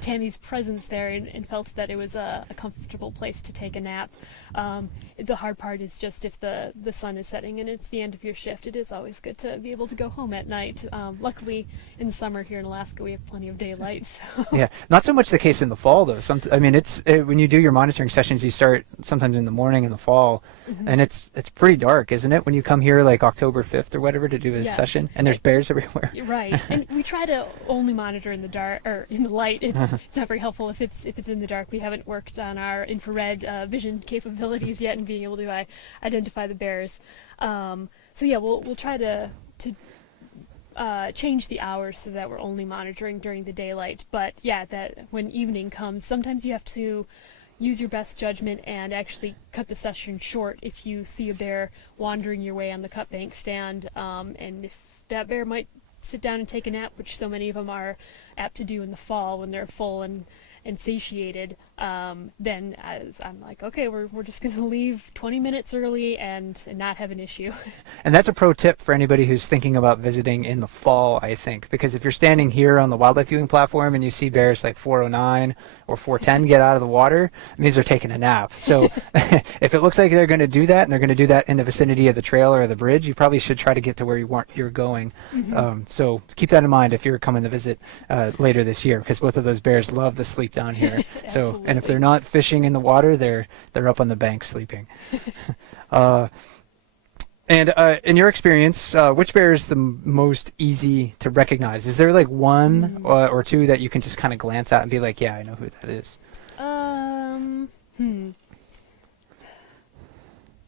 Tammy's presence there, and felt that it was a comfortable place to take a nap. The hard part is just if the sun is setting and it's the end of your shift, it is always good to be able to go home at night. Luckily, in the summer here in Alaska, we have plenty of daylight. So. Yeah, not so much the case in the fall, though. It's when you do your monitoring sessions, you start sometimes in the morning in the fall, and it's pretty dark, isn't it, when you come here like October 5th or whatever to do a session, and there's bears everywhere. Right, and we try to only monitor in the dark or in the light. It's not very helpful if it's in the dark. We haven't worked on our infrared vision capabilities yet and being able to identify the bears. So yeah, we'll try to change the hours so that we're only monitoring during the daylight. But yeah, that when evening comes, sometimes you have to use your best judgment and actually cut the session short if you see a bear wandering your way on the cut bank stand, and if that bear might sit down and take a nap, which so many of them are apt to do in the fall when they're full and satiated, then I'm like, okay, we're just going to leave 20 minutes early and not have an issue. And that's a pro tip for anybody who's thinking about visiting in the fall, I think, because if you're standing here on the wildlife viewing platform and you see bears like 409 or 410 get out of the water, it means they're taking a nap. So if it looks like they're going to do that, and they're going to do that in the vicinity of the trail or the bridge, you probably should try to get to where you're going. So keep that in mind if you're coming to visit later this year, because both of those bears love to sleep down here. So, and if they're not fishing in the water, they're up on the bank sleeping. And in your experience, which bear is the most easy to recognize? Is there like one or two that you can just kind of glance at and be like, yeah, I know who that is?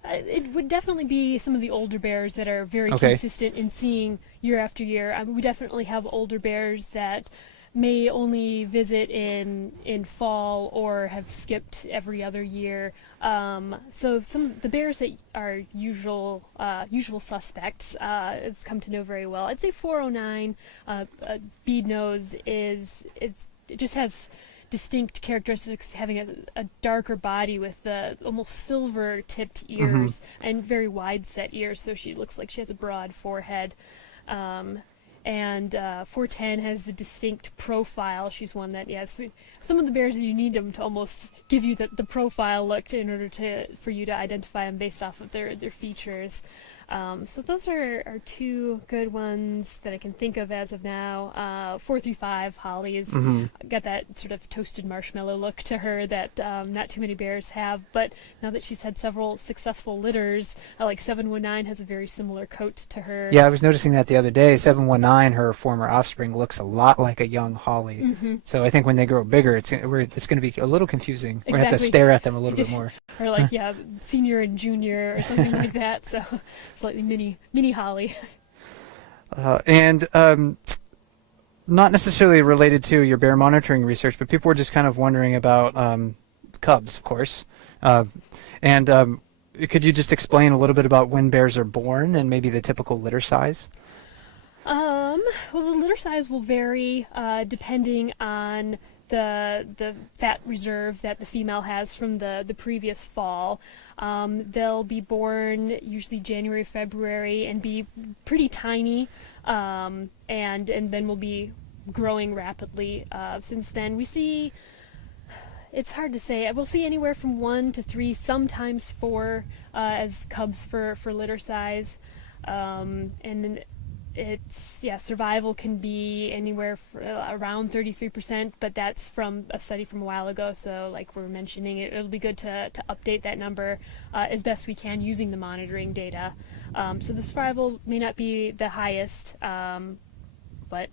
It would definitely be some of the older bears that are very consistent in seeing year after year. I mean, we definitely have older bears that may only visit in fall or have skipped every other year. So some of the bears that are usual suspects have come to know very well. I'd say 409 bead nose it just has distinct characteristics, having a darker body with the almost silver tipped ears and very wide set ears, so she looks like she has a broad forehead. And 410 has the distinct profile. She's one that, yes, some of the bears, you need them to almost give you the profile look in order for you to identify them based off of their features. So those are two good ones that I can think of as of now. 435 Holly's got that sort of toasted marshmallow look to her that not too many bears have. But now that she's had several successful litters, like 719 has a very similar coat to her. Yeah, I was noticing that the other day. 719, her former offspring, looks a lot like a young Holly. So I think when they grow bigger, it's going to be a little confusing. We're going to have to stare at them a little bit more. Or like, yeah, senior and junior or something like that. So slightly mini Holly. And not necessarily related to your bear monitoring research, but people were just kind of wondering about cubs, of course. And could you just explain a little bit about when bears are born and maybe the typical litter size? Well, the litter size will vary depending on the fat reserve that the female has from the previous fall. They'll be born usually January, February, and be pretty tiny, and then will be growing rapidly. Since then, we see. It's hard to say. We'll see anywhere from 1 to 3, sometimes 4, as cubs for litter size, and then survival can be anywhere around 33%, but that's from a study from a while ago. So, like we were mentioning, it'll be good to update that number as best we can using the monitoring data. So the survival may not be the highest, but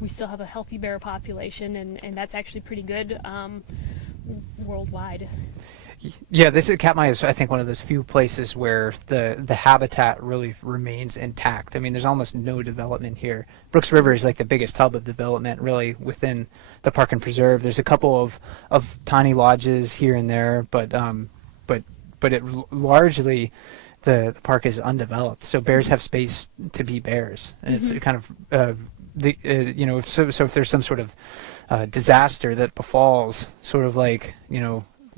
we still have a healthy bear population, and that's actually pretty good worldwide. Yeah, Katmai is, I think, one of those few places where the habitat really remains intact. I mean, there's almost no development here. Brooks River is like the biggest hub of development, really, within the park and preserve. There's a couple of tiny lodges here and there, but it largely the park is undeveloped. So bears have space to be bears, and it's kind of if there's some sort of disaster that befalls, sort of like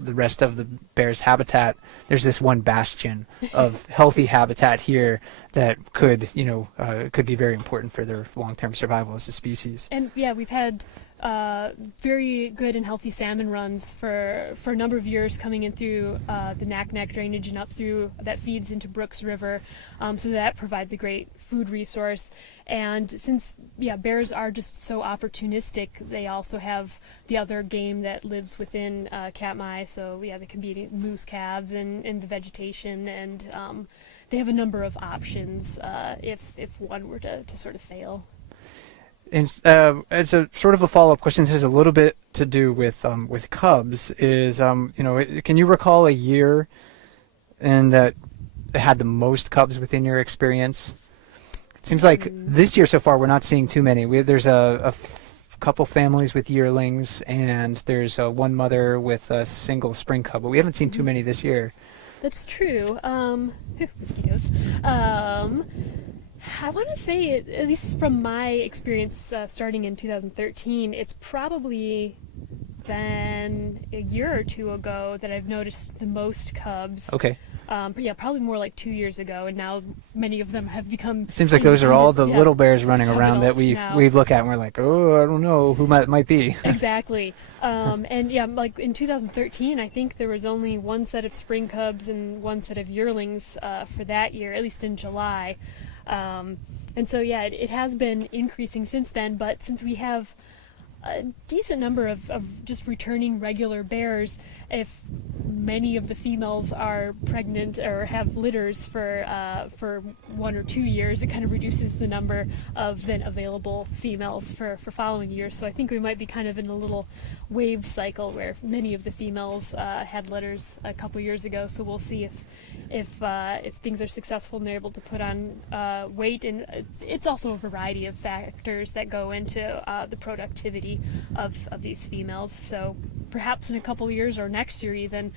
the rest of the bear's habitat, there's this one bastion of healthy habitat here that could be very important for their long-term survival as a species. And yeah, we've had very good and healthy salmon runs for a number of years coming in through the Naknek drainage and up through that feeds into Brooks River, so that provides a great food resource. And since bears are just so opportunistic, they also have the other game that lives within Katmai. So they can be eating moose calves and the vegetation, and they have a number of options if one were to sort of fail. And as a sort of a follow-up question, this has a little bit to do with cubs. Is can you recall a year and that had the most cubs within your experience? It seems like this year so far we're not seeing too many. There's a couple families with yearlings, and there's one mother with a single spring cub, but we haven't seen too many this year. That's true. Mosquitoes. I want to say, at least from my experience starting in 2013, it's probably been a year or two ago that I've noticed the most cubs. Okay. But probably more like 2 years ago, and now many of them have become. Seems like those are all the little bears running around that we now. look at and we're like, oh, I don't know who might be. Exactly. And like in 2013, I think there was only one set of spring cubs and one set of yearlings for that year, at least in July. And so it has been increasing since then, but since we have a decent number of just returning regular bears, if many of the females are pregnant or have litters for 1 or 2 years, it kind of reduces the number of then available females for following years. So I think we might be kind of in a little wave cycle where many of the females had litters a couple years ago. So we'll see if things are successful and they're able to put on weight, and it's also a variety of factors that go into the productivity of these females. So perhaps in a couple of years or next year even,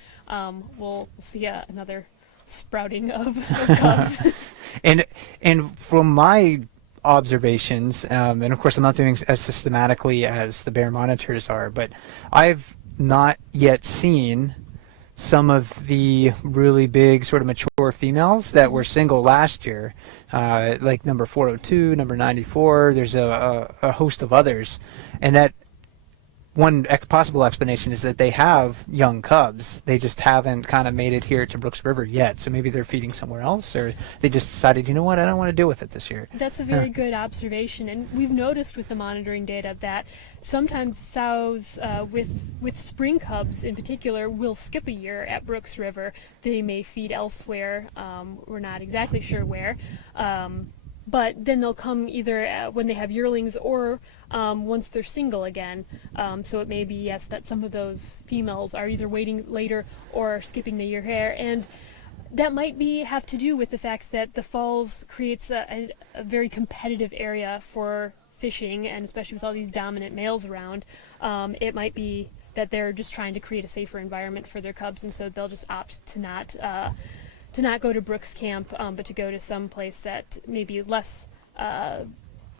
we'll see another sprouting of cubs. And from my observations, and of course I'm not doing as systematically as the bear monitors are, but I've not yet seen some of the really big sort of mature females that were single last year, like number 402, number 94. There's a host of others, and that one possible explanation is that they have young cubs. They just haven't kind of made it here to Brooks River yet. So maybe they're feeding somewhere else, or they just decided, you know what, I don't want to deal with it this year. That's a very good observation, and we've noticed with the monitoring data that sometimes sows with spring cubs in particular will skip a year at Brooks River. They may feed elsewhere. We're not exactly sure where. But then they'll come either when they have yearlings or once they're single again. So it may be, yes, that some of those females are either waiting later or skipping the year here. And that might have to do with the fact that the falls creates a very competitive area for fishing, and especially with all these dominant males around. It might be that they're just trying to create a safer environment for their cubs, and so they'll just opt to not go to Brooks Camp, but to go to some place that may be less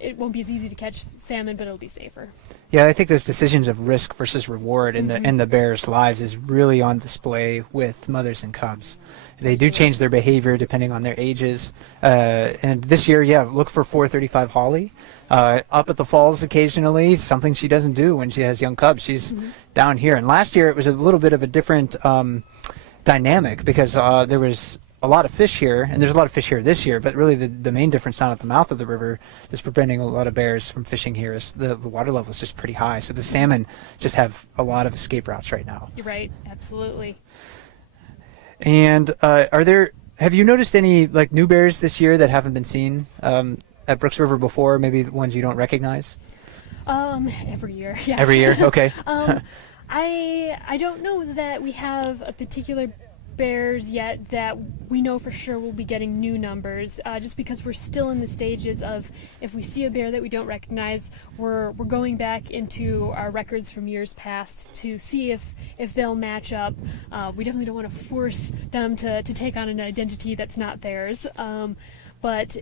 it won't be as easy to catch salmon, but it'll be safer. Yeah, I think those decisions of risk versus reward in the bears' lives is really on display with mothers and cubs. They do change their behavior depending on their ages. And this year, yeah, look for 435 Holly. Up at the falls occasionally, something she doesn't do when she has young cubs. She's down here. And last year it was a little bit of a different dynamic because there was a lot of fish here, and there's a lot of fish here this year, but really the main difference down at the mouth of the river is preventing a lot of bears from fishing here is the water level is just pretty high. So the salmon just have a lot of escape routes right now. You're right, absolutely. And have you noticed any like new bears this year that haven't been seen at Brooks River before, maybe the ones you don't recognize? Every year, yes. Every year? Okay. I don't know that we have a particular bears yet that we know for sure we'll be getting new numbers, just because we're still in the stages of, if we see a bear that we don't recognize, we're going back into our records from years past to see if they'll match up. We definitely don't want to force them to take on an identity that's not theirs, but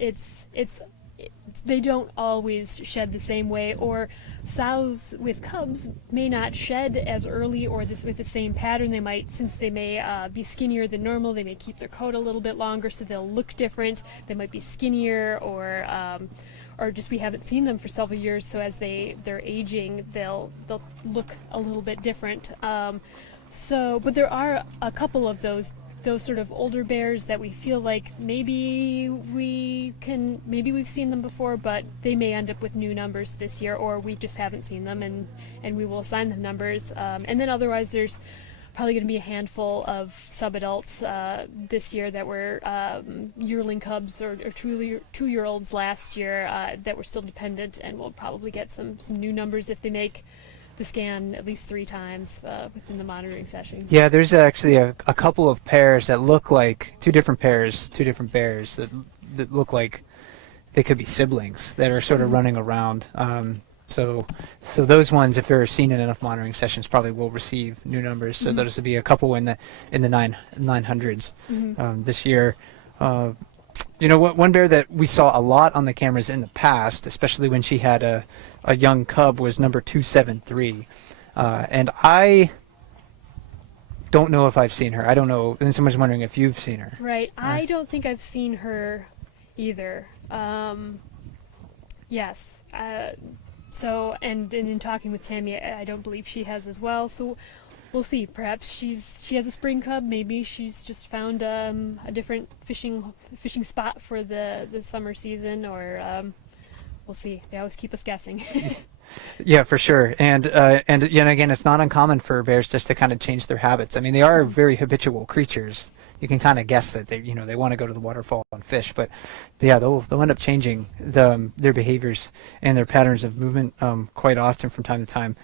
they don't always shed the same way, or sows with cubs may not shed as early or with the same pattern. They might, since they may be skinnier than normal, they may keep their coat a little bit longer, so they'll look different. They might be skinnier, or just we haven't seen them for several years, so as they're aging, they'll look a little bit different. But there are a couple of those sort of older bears that we feel like maybe we've seen them before, but they may end up with new numbers this year, or we just haven't seen them, and we will assign them numbers. And then otherwise there's probably going to be a handful of sub-adults this year that were yearling cubs or 2-year-olds last year that were still dependent, and we'll probably get some new numbers if they make the scan at least 3 times within the monitoring session. Yeah, there's actually a couple of pairs that look like two different bears that look like they could be siblings that are sort of running around. So those ones, if they're seen in enough monitoring sessions, probably will receive new numbers. So those would be a couple in the 900s this year. One bear that we saw a lot on the cameras in the past, especially when she had a young cub, was number 273. And I don't know if I've seen her. I don't know. And someone's wondering if you've seen her. Right. I don't think I've seen her either. Yes. So, and in talking with Tammy, I don't believe she has as well. So we'll see. Perhaps she has a spring cub. Maybe she's just found a different fishing spot for the summer season, or we'll see. They always keep us guessing. Yeah, for sure. And again, it's not uncommon for bears just to kind of change their habits. I mean, they are very habitual creatures. You can kind of guess that they want to go to the waterfall and fish, but yeah, they'll end up changing their behaviors and their patterns of movement quite often from time to time.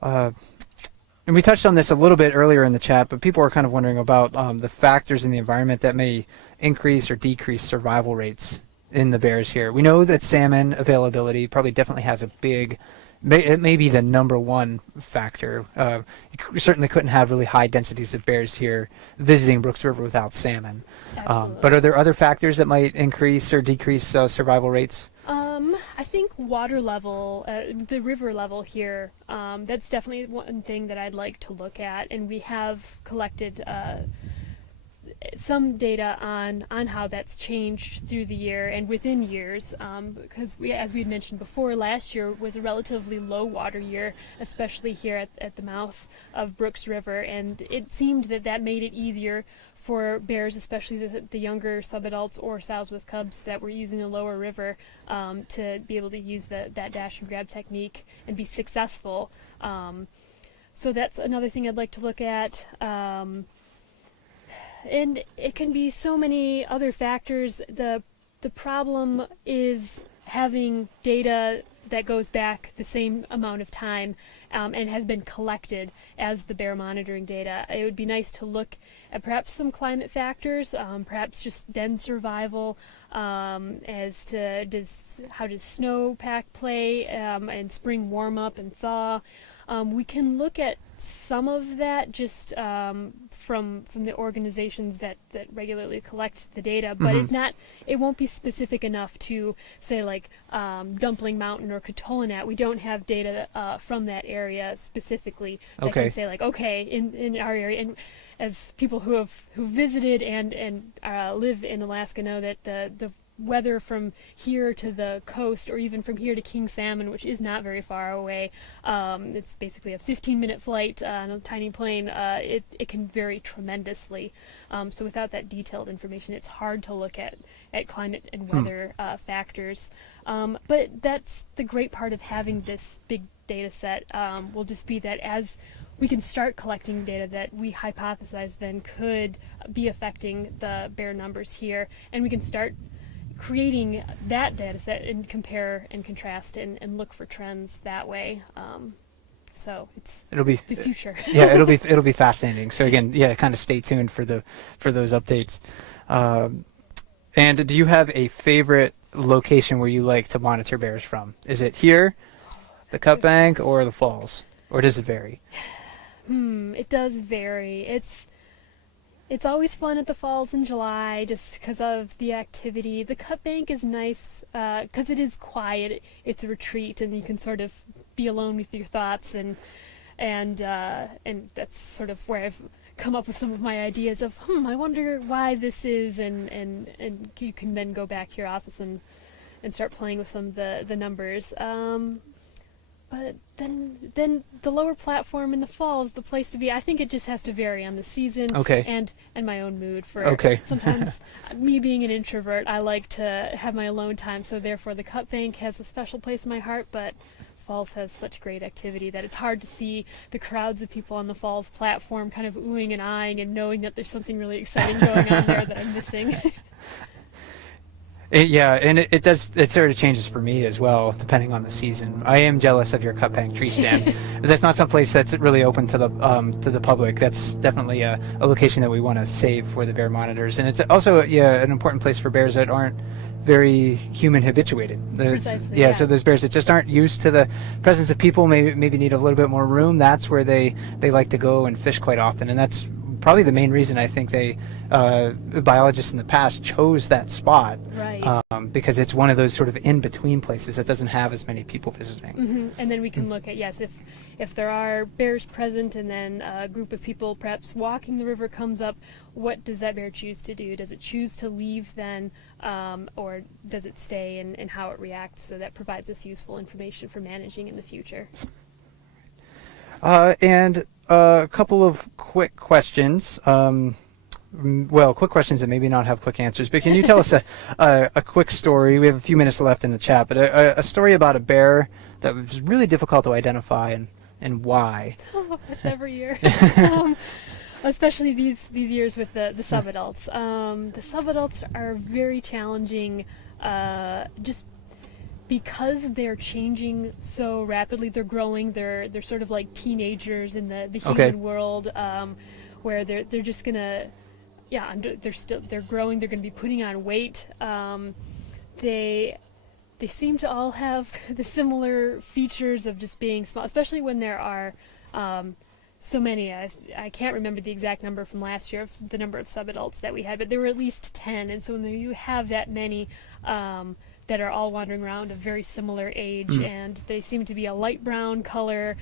And we touched on this a little bit earlier in the chat, but people are kind of wondering about the factors in the environment that may increase or decrease survival rates in the bears here. We know that salmon availability probably definitely has it may be the number one factor. You certainly couldn't have really high densities of bears here visiting Brooks River without salmon. But are there other factors that might increase or decrease survival rates? I think water level, the river level here, that's definitely one thing that I'd like to look at, and we have collected some data on how that's changed through the year and within years, because as we had mentioned before, last year was a relatively low water year, especially here at the mouth of Brooks River, and it seemed that made it easier for bears, especially the younger subadults or sows with cubs that were using the lower river, to be able to use that dash and grab technique and be successful. So that's another thing I'd like to look at. And it can be so many other factors. The problem is having data that goes back the same amount of time and has been collected as the bear monitoring data. It would be nice to look at perhaps some climate factors, perhaps just den survival, as to how does snowpack play, and spring warm up and thaw. We can look at some of that just from the organizations that regularly collect the data, but it's not. It won't be specific enough to say like Dumpling Mountain or Katolanat. We don't have data from that area specifically that Okay. can say like, okay, in our area. And as people who visited and live in Alaska know that the weather from here to the coast, or even from here to King Salmon, which is not very far away, it's basically a 15-minute flight on a tiny plane. It can vary tremendously. So without that detailed information, it's hard to look at climate and weather factors. But that's the great part of having this big data set. Will just be that as we can start collecting data that we hypothesize then could be affecting the bear numbers here, and we can start creating that data set and compare and contrast and look for trends that way. So It'll be the future. yeah, it'll be fascinating. So again, yeah, kind of stay tuned for those updates. And do you have a favorite location where you like to monitor bears from? Is it here, the Cut Bank, or the falls, or does it vary? It does vary. It's always fun at the falls in July just because of the activity. The Cut Bank is nice because it is quiet. It's a retreat, and you can sort of be alone with your thoughts, and that's sort of where I've come up with some of my ideas of I wonder why this is, and you can then go back to your office and start playing with some of the numbers. But then the lower platform in the fall is the place to be. I think it just has to vary on the season and my own mood. Sometimes me being an introvert, I like to have my alone time, so therefore the Cut Bank has a special place in my heart, but Falls has such great activity that it's hard to see the crowds of people on the Falls platform kind of oohing and eyeing and knowing that there's something really exciting going on there that I'm missing. Yeah, and it does. It sort of changes for me as well, depending on the season. I am jealous of your Cut Bank tree stand. But that's not some place that's really open to the public. That's definitely a location that we want to save for the bear monitors, and it's also an important place for bears that aren't very human habituated. Precisely, yeah. So those bears that just aren't used to the presence of people, maybe need a little bit more room. That's where they like to go and fish quite often, and that's probably the main reason I think biologists in the past chose that spot, right? Because it's one of those sort of in-between places that doesn't have as many people visiting. And then we can look at, if there are bears present and then a group of people perhaps walking the river comes up, what does that bear choose to do? Does it choose to leave then, or does it stay, and how it reacts? So that provides us useful information for managing in the future. And a couple of quick questions. Quick questions that maybe not have quick answers, but can you tell us a quick story? We have a few minutes left in the chat, but a story about a bear that was really difficult to identify and why. That's every year. Especially these years with the subadults. The subadults are very challenging, just because they're changing so rapidly. They're growing. They're sort of like teenagers in the human world, where they're just gonna, they're growing. They're gonna be putting on weight. They seem to all have the similar features of just being small, especially when there are so many. I can't remember the exact number from last year of the number of subadults that we had, but there were at least 10. And so when you have that many that are all wandering around of very similar age, and they seem to be a light brown color,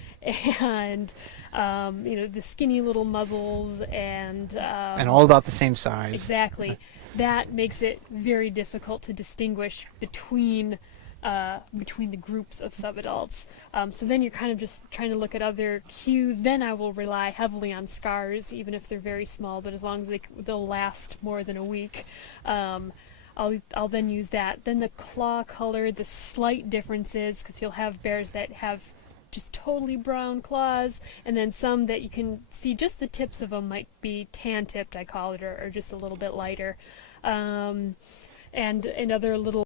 and the skinny little muzzles, and all about the same size. Exactly. That makes it very difficult to distinguish between the groups of subadults. So then you're kind of just trying to look at other cues. Then I will rely heavily on scars, even if they're very small, but as long as they'll last more than a week. I'll then use that. Then the claw color, the slight differences, because you'll have bears that have just totally brown claws, and then some that you can see just the tips of them might be tan tipped, I call it, or just a little bit lighter. And other little